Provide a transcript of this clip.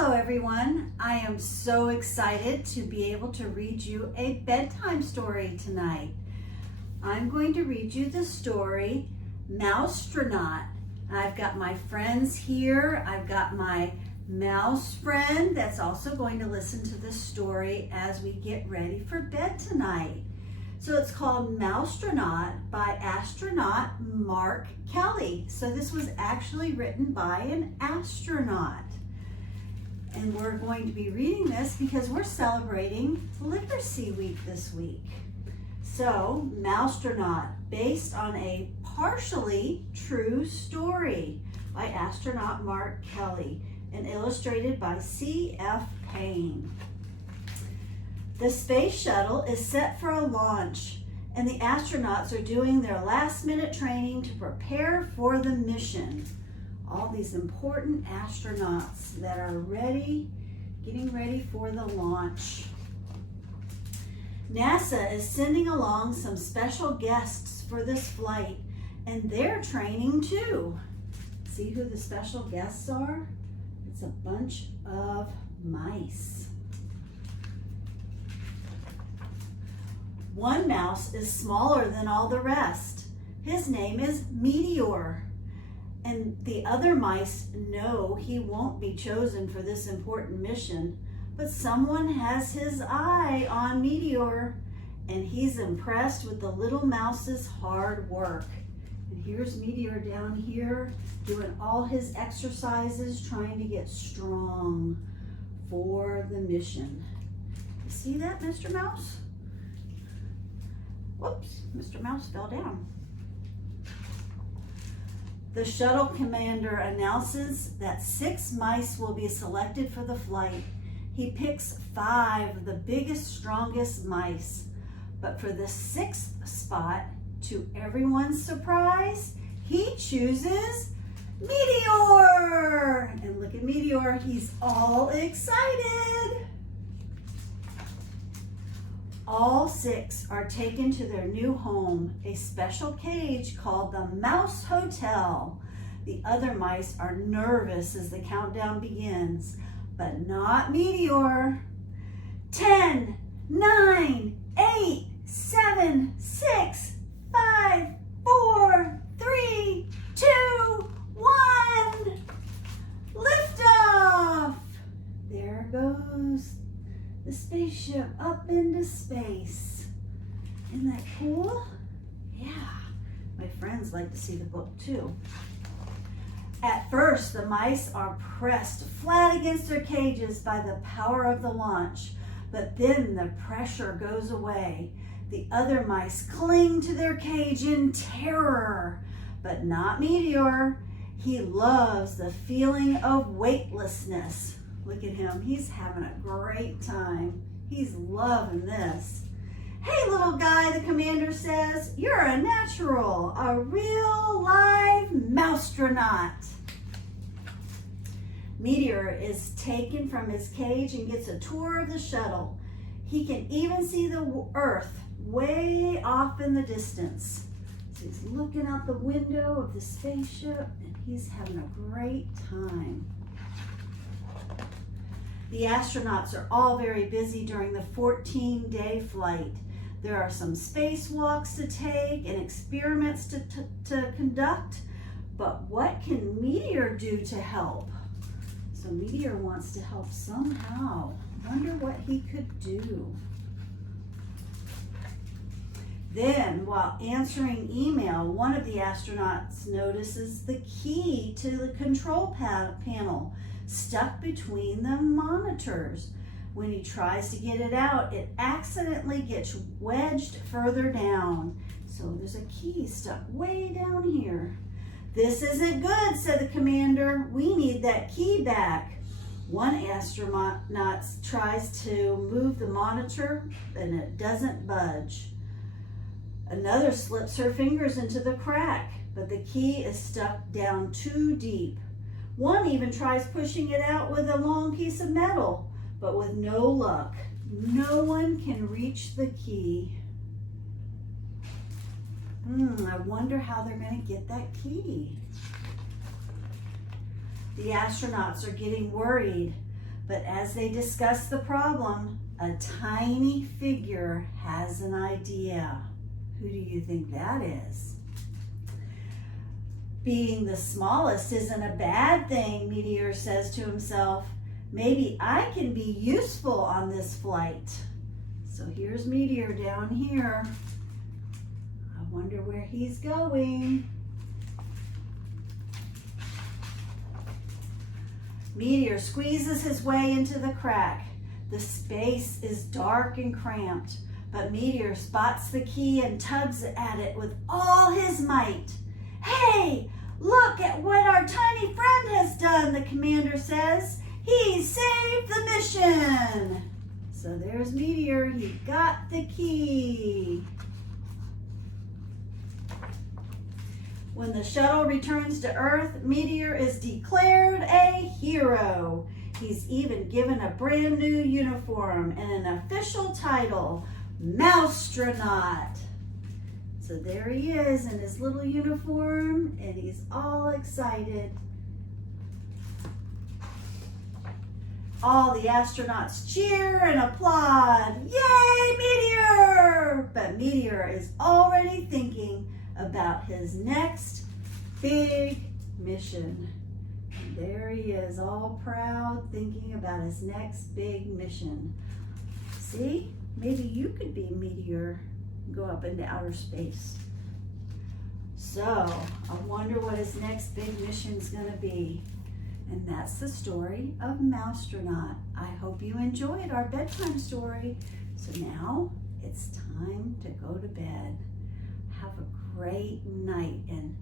Hello everyone, I am so excited to be able to read you a bedtime story tonight. I'm going to read you the story Mousetronaut. I've got my friends here. I've got my mouse friend that's also going to listen to the story as we get ready for bed tonight. So it's called Mousetronaut by astronaut Mark Kelly. So this was actually written by an astronaut. And we're going to be reading this because we're celebrating Literacy Week this week. So, Mousetronaut, based on a partially true story by astronaut Mark Kelly and illustrated by C.F. Payne. The space shuttle is set for a launch, and the astronauts are doing their last-minute training to prepare for the mission. All these important astronauts that are getting ready for the launch. NASA is sending along some special guests for this flight, and they're training too. See who the special guests are? It's a bunch of mice. One mouse is smaller than all the rest. His name is Meteor. And the other mice know he won't be chosen for this important mission, but someone has his eye on Meteor, and he's impressed with the little mouse's hard work. And here's Meteor down here doing all his exercises, trying to get strong for the mission. You see that, Mr. Mouse? Whoops, Mr. Mouse fell down. The shuttle commander announces that 6 mice will be selected for the flight. He picks 5 of the biggest, strongest mice. But for the 6th spot, to everyone's surprise, he chooses Meteor! And look at Meteor, he's all excited. All 6 are taken to their new home, a special cage called the Mouse Hotel. The other mice are nervous as the countdown begins, but not Meteor. 10, 9, 8, 7, 6, 5, 4, 3, 2, 1. Lift off! There goes the spaceship up into space. Isn't that cool? Yeah, my friends like to see the book too. At first, the mice are pressed flat against their cages by the power of the launch, but then the pressure goes away. The other mice cling to their cage in terror, but not Meteor. He loves the feeling of weightlessness. Look at him, he's having a great time. He's loving this. Hey little guy, the commander says, you're a natural, a real live mousetronaut. Meteor is taken from his cage and gets a tour of the shuttle. He can even see the Earth way off in the distance. So he's looking out the window of the spaceship and he's having a great time. The astronauts are all very busy during the 14-day flight. There are some spacewalks to take and experiments to conduct, but what can Meteor do to help? So Meteor wants to help somehow. Wonder what he could do. Then, while answering email, one of the astronauts notices the key to the control panel stuck between the monitors. When he tries to get it out, it accidentally gets wedged further down. So there's a key stuck way down here. This isn't good, said the commander. We need that key back. One astronaut tries to move the monitor and it doesn't budge. Another slips her fingers into the crack, but the key is stuck down too deep. One even tries pushing it out with a long piece of metal, but with no luck. No one can reach the key. I wonder how they're going to get that key. The astronauts are getting worried. But as they discuss the problem, a tiny figure has an idea. Who do you think that is? Being the smallest isn't a bad thing, Meteor says to himself. Maybe I can be useful on this flight. So here's Meteor down here. I wonder where he's going. Meteor squeezes his way into the crack. The space is dark and cramped, but Meteor spots the key and tugs at it with all his might. Hey, look at what our tiny friend has done, the commander says. He saved the mission. So there's Meteor. He got the key. When the shuttle returns to Earth, Meteor is declared a hero. He's even given a brand new uniform and an official title, Mousetronaut. So there he is in his little uniform, and he's all excited. All the astronauts cheer and applaud. Yay, Meteor! But Meteor is already thinking about his next big mission. And there he is, all proud, thinking about his next big mission. See, maybe you could be Meteor and go up into outer space. So, I wonder what his next big mission's gonna be. And that's the story of Mousetronaut. I hope you enjoyed our bedtime story. So now it's time to go to bed. Have a great night and